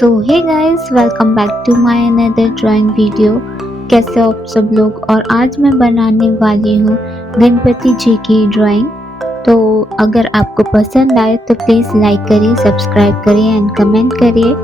So hey guys, welcome back to my another drawing video. कैसे हो आप सब लोग। और आज मैं बनाने वाली हूँ गणपति जी की ड्राइंग। तो अगर आपको पसंद आए तो प्लीज़ लाइक करिए, सब्सक्राइब करिए एंड कमेंट करिए।